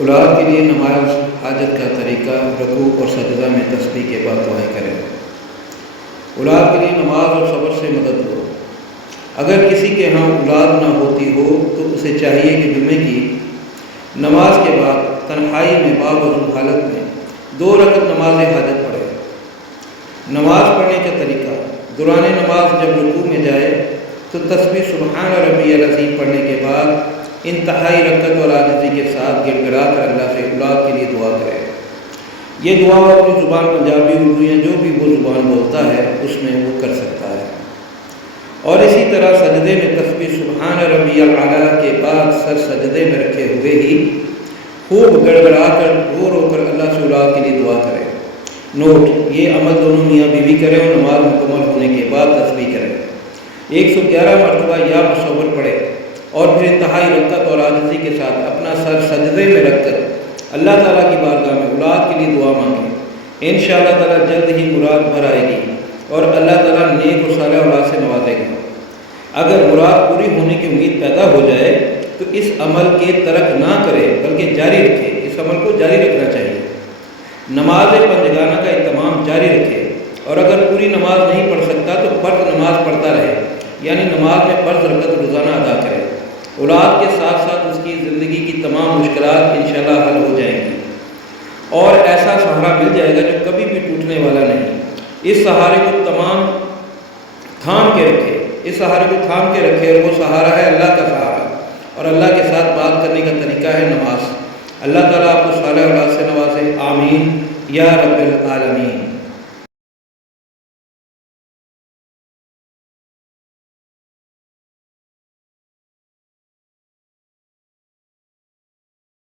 औलाद के लिए नमाज़ हाजत का तरीका, रकू और सजदा में तस्वीर के बाद दुआएँ करें। औलाद के लिए नमाज़ और सब्र से मदद लो। अगर किसी के यहाँ औलाद ना होती हो तो उसे चाहिए कि जुमे की नमाज़ के बाद तन्हाई में बावजू हालत में दो रकत नमाज़ हाजत पढ़े। नमाज़ पढ़ने का तरीका, दुरान नमाज़ जब रुकू में जाए तो तस्वीर सुबहान रबी अजीम पढ़ने के बाद इंतहाई रकत और आदती के साथ गिड़गिड़ा कर अल्लाह से औलाद के लिए दुआ करें। ये दुआ अपनी ज़ुबान पंजाबी, उर्दू या जो भी वो ज़ुबान बोलता है, उसमें वो कर सकता है। और इसी तरह सजदे में तस्वीर सुबहान रबी अला के बाद सर सजदे में रखे हुए ही खूब गड़गड़ा कर रो रो कर अल्लाह से औलाद के लिए दुआ करें। नोट, ये अमल दोनों मियाँ बीवी करें और नमाज़ मुकम्मल होने के बाद तस्वीर करें। एक सौ ग्यारह मरतबा या मशवर पढ़े। और फिर इंतहाई रकत और आजजी के साथ अपना सर सजदे में रखकर अल्लाह ताला की बारगाह में औलाद के लिए दुआ मांगे। इन ताला जल्द ही मुराद भर आएगी और अल्लाह ताला नेक और साल औलाद से नवाजेगा अगर मुराद पूरी होने की उम्मीद पैदा हो जाए तो इस अमल के तरक ना करे, बल्कि जारी रखे। इस अमल को जारी रखना चाहिए। नमाज़ पंजगाना का इतमाम जारी रखे। और अगर पूरी नमाज़ नहीं पढ़ सकता तो फ़र्ज़ नमाज़ पढ़ता रहे। यानी नमाज़ में फ़र्ज़ रकत करे औलाद के साथ साथ उसकी ज़िंदगी की तमाम मुश्किल इन हल हो जाएँगी। और ऐसा सहारा मिल जाएगा जो कभी भी टूटने वाला नहीं। इस सहारे को तमाम थाम के रखे। इस सहारे को थाम के रखे और वो सहारा है अल्लाह का सहारा। और अल्लाह के साथ बात करने का तरीका है नमाज़। अल्लाह ताला आपको सारे औलाद से नवाजे। आमीन। या आलमीन।